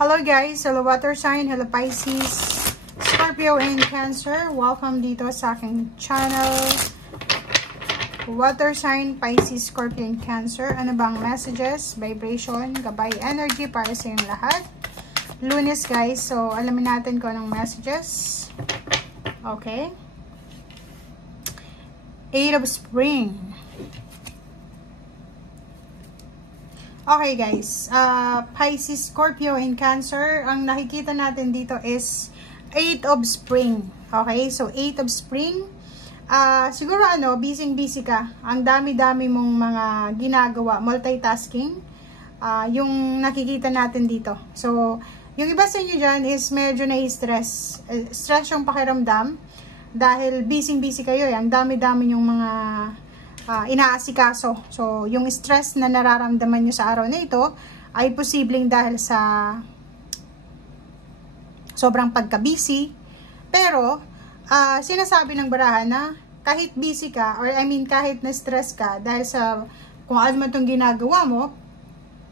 Hello guys, hello water sign, hello Pisces, Scorpio and Cancer. Welcome dito sa aking channel. Water sign, Pisces, Scorpio and Cancer. Ano bang messages, vibration, gabay, energy para sa inyong lahat? Lunes guys, so alamin natin kung anong messages. Okay. Eight of Spring. Okay guys, Pisces, Scorpio, and Cancer, ang nakikita natin dito is 8 of Spring. Okay, so 8 of Spring. Siguro busy ka. Ang dami-dami mong mga ginagawa, multitasking, yung nakikita natin dito. So, yung iba sa inyo dyan is medyo na-stress. Stress yung pakiramdam dahil busy kayo. Ang dami-dami yung mga inaasikaso. So, yung stress na nararamdaman nyo sa araw na ito ay posibleng dahil sa sobrang pagka-busy. Pero, sinasabi ng barahan na kahit busy ka, or kahit na-stress ka dahil sa kung ano man itong ginagawa mo,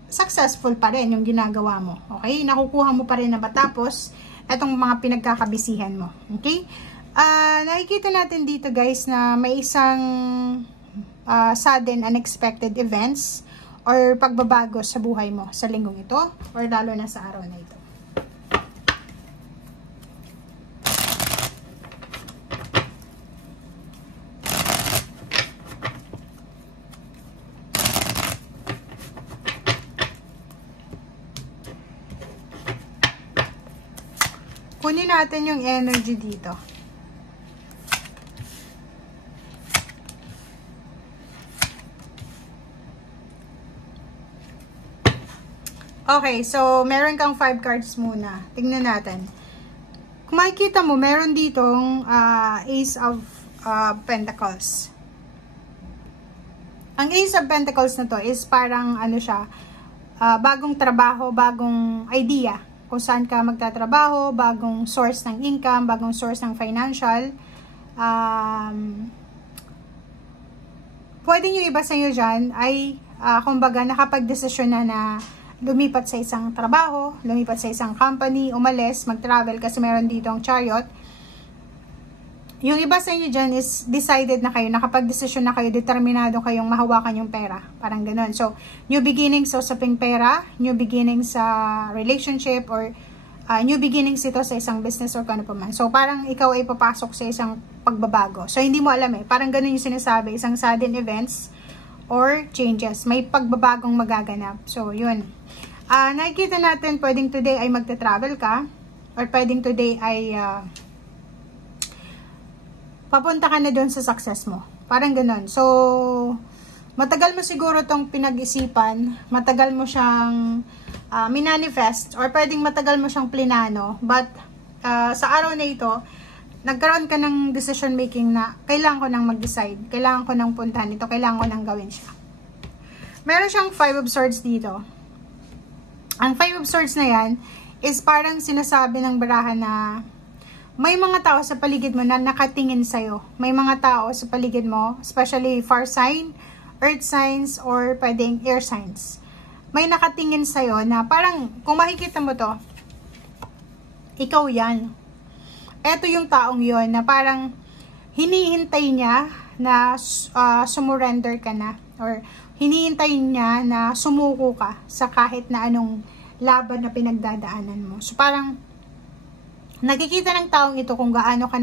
successful pa rin yung ginagawa mo. Okay? Nakukuha mo pa rin na matapos itong mga pinagkakabisihan mo. Okay? Nakikita natin dito guys na may isang sudden unexpected events or pagbabago sa buhay mo sa linggong ito or lalo na sa araw na ito. Kunin natin yung energy dito. Okay, so meron kang 5 cards muna. Tingnan natin. Kung makikita mo, meron ditong Ace of Pentacles. Ang Ace of Pentacles na to is parang siya, bagong trabaho, bagong idea. Kung saan ka magtatrabaho, bagong source ng income, bagong source ng financial. Pwede nyo iba sa inyo dyan ay, kumbaga, nakapag-desisyon na lumipat sa isang trabaho, lumipat sa isang company, umalis, mag-travel kasi meron dito ang Chariot. Yung iba sa inyo dyan is decided na kayo, nakapag-desisyon na kayo, determinado kayong mahawakan yung pera. Parang ganun. So, new beginnings sa usaping pera, new beginnings sa relationship, or new beginnings ito sa isang business or kano pa man. So, parang ikaw ay papasok sa isang pagbabago. So, hindi mo alam parang ganun yung sinasabi, isang sudden events or changes. May pagbabagong magaganap. So, yun. Nakikita natin, pwedeng today ay magta-travel ka, or pwedeng today ay papunta ka na doon sa success mo. Parang ganun. So, matagal mo siguro tong pinag-isipan, matagal mo siyang minanifest, or pwedeng matagal mo siyang plinano, but sa araw na ito, nagkaroon ka ng decision making na kailangan ko nang mag-decide, kailangan ko nang puntahan ito, kailangan ko nang gawin siya. Meron siyang 5 of Swords dito. Ang 5 of Swords na yan is parang sinasabi ng barahan na may mga tao sa paligid mo na nakatingin sa'yo. May mga tao sa paligid mo, especially fire sign, earth signs, or pwedeng air signs. May nakatingin sa'yo na parang, kung makikita mo to, ikaw yan. Eto yung taong yon na parang hinihintay niya na sumurrender ka na, or hinihintay niya na sumuko ka sa kahit na anong laban na pinagdadaanan mo. So parang nakikita ng taong ito kung gaano ka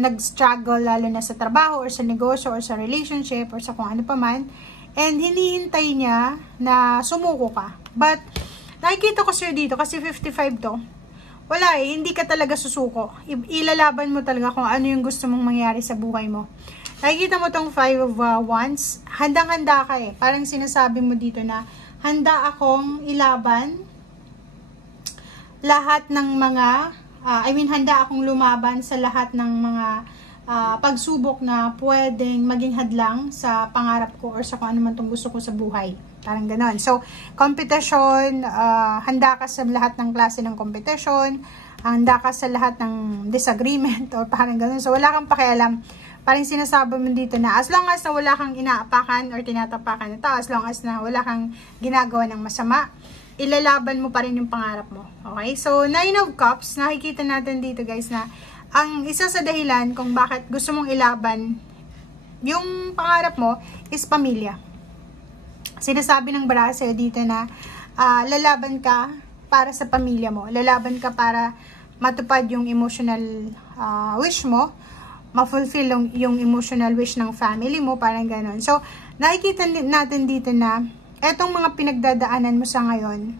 nag-struggle lalo na sa trabaho or sa negosyo or sa relationship or sa kung ano pa man, and hinihintay niya na sumuko ka. But nakikita ko sir dito kasi 55 to. Wala hindi ka talaga susuko. Ilalaban mo talaga kung ano yung gusto mong mangyari sa buhay mo. Nakikita mo tong 5 of Wands, handang-handa ka Parang sinasabi mo dito na, handa akong ilaban lahat ng mga, handa akong lumaban sa lahat ng mga pagsubok na pwedeng maging hadlang sa pangarap ko or sa kung ano man itong gusto ko sa buhay. Parang ganon. So, competition, handa ka sa lahat ng klase ng competition, handa ka sa lahat ng disagreement or parang ganon. So, wala kang pakialam. Parang sinasabi mo dito na as long as na wala kang inaapakan or tinatapakan na tao, as long as na wala kang ginagawa ng masama, ilalaban mo pa rin yung pangarap mo. Okay? So, 9 of Cups, nakikita natin dito guys na ang isa sa dahilan kung bakit gusto mong ilaban yung pangarap mo is pamilya. Sinasabi ng baraha sa'yo dito na lalaban ka para sa pamilya mo. Lalaban ka para matupad yung emotional wish mo, ma-fulfill yung emotional wish ng family mo, parang ganon. So, nakikita natin dito na etong mga pinagdadaanan mo sa ngayon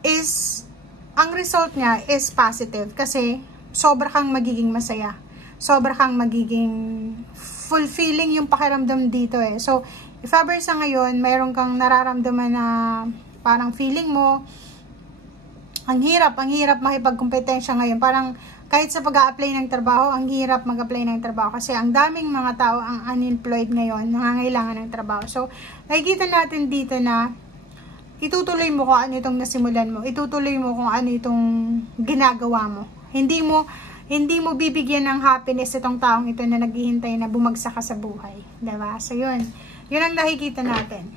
is, ang result niya is positive kasi sobra kang magiging masaya. Sobra kang magiging fulfilling yung pakiramdam dito eh. So, if ever sa ngayon, mayroon kang nararamdaman na parang feeling mo, ang hirap makipagkompetensya ngayon. Parang kahit sa pag-a-apply ng trabaho, ang hirap mag-apply ng trabaho kasi ang daming mga tao ang unemployed ngayon, nangangailangan ng trabaho. So, nakikita natin dito na itutuloy mo kung ano itong nasimulan mo. Itutuloy mo kung ano itong ginagawa mo. Hindi mo bibigyan ng happiness itong taong ito na naghihintay na bumagsak ka sa buhay. Diba? So, yun. Yun ang nakikita natin.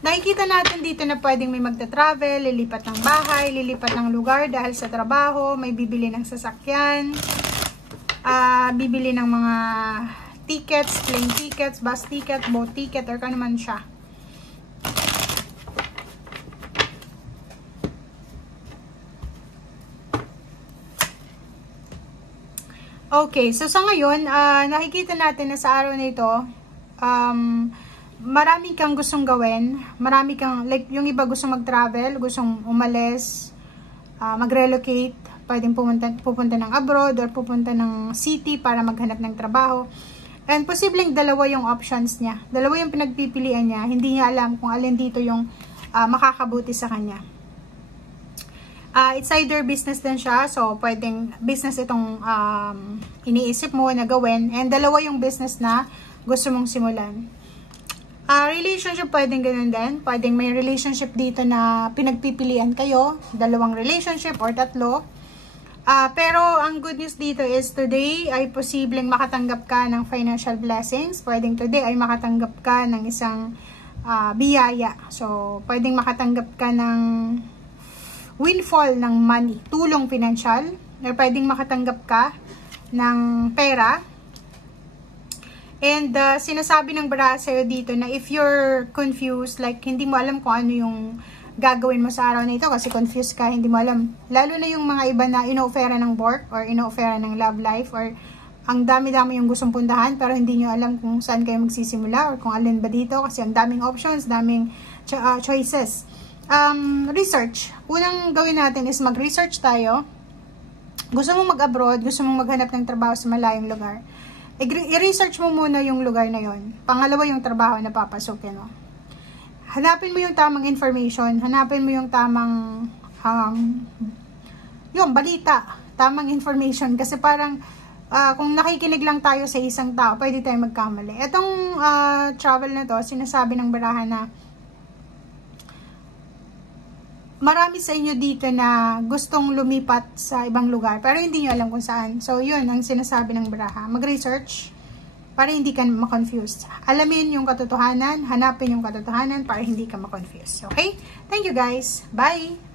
Nakikita natin dito na pwedeng may magta-travel, lilipat ng bahay, lilipat ng lugar dahil sa trabaho, may bibili ng sasakyan, bibili ng mga tickets, plane tickets, bus ticket, boat ticket, or kano man siya. Okay, so sa ngayon, nakikita natin na sa araw na ito, marami kang gustong gawin, marami kang, like, yung iba gustong mag-travel, gustong umalis, mag-relocate, pwedeng pupunta ng abroad, or pupunta ng city para maghanap ng trabaho. And posibleng dalawa yung options niya. Dalawa yung pinagpipilian niya. Hindi niya alam kung alin dito yung makakabuti sa kanya. It's either business din siya, so pwedeng business itong iniisip mo na gawin, and dalawa yung business na gusto mong simulan. Relationship, pwedeng ganun din. Pwedeng may relationship dito na pinagpipilian kayo. Dalawang relationship or tatlo. Pero ang good news dito is today ay posibleng makatanggap ka ng financial blessings. Pwedeng today ay makatanggap ka ng isang biyaya. So, pwedeng makatanggap ka ng windfall ng money, tulong financial. Or pwedeng makatanggap ka ng pera. And sinasabi ng baraha sa'yo dito na if you're confused, like hindi mo alam kung ano yung gagawin mo sa araw na ito kasi confused ka, hindi mo alam. Lalo na yung mga iba na ino-offera ng work or ino-offera ng love life or ang dami-dami yung gustong puntahan pero hindi nyo alam kung saan kayo magsisimula or kung alin ba dito kasi ang daming options, daming choices. Research. Unang gawin natin is mag-research tayo. Gusto mong mag-abroad, gusto mong maghanap ng trabaho sa malayong lugar. I-research mo muna yung lugar na yon. Pangalawa, yung trabaho na papasukin mo. Hanapin mo yung tamang information. Hanapin mo yung tamang yung balita. Tamang information. Kasi parang kung nakikinig lang tayo sa isang tao, pwede tayong magkamali. Itong travel na to, sinasabi ng baraha na marami sa inyo dito na gustong lumipat sa ibang lugar pero hindi nyo alam kung saan. So, yun ang sinasabi ng baraha. Mag-research para hindi ka ma-confused. Alamin yung katotohanan, hanapin yung katotohanan para hindi ka ma-confused. Okay? Thank you guys. Bye!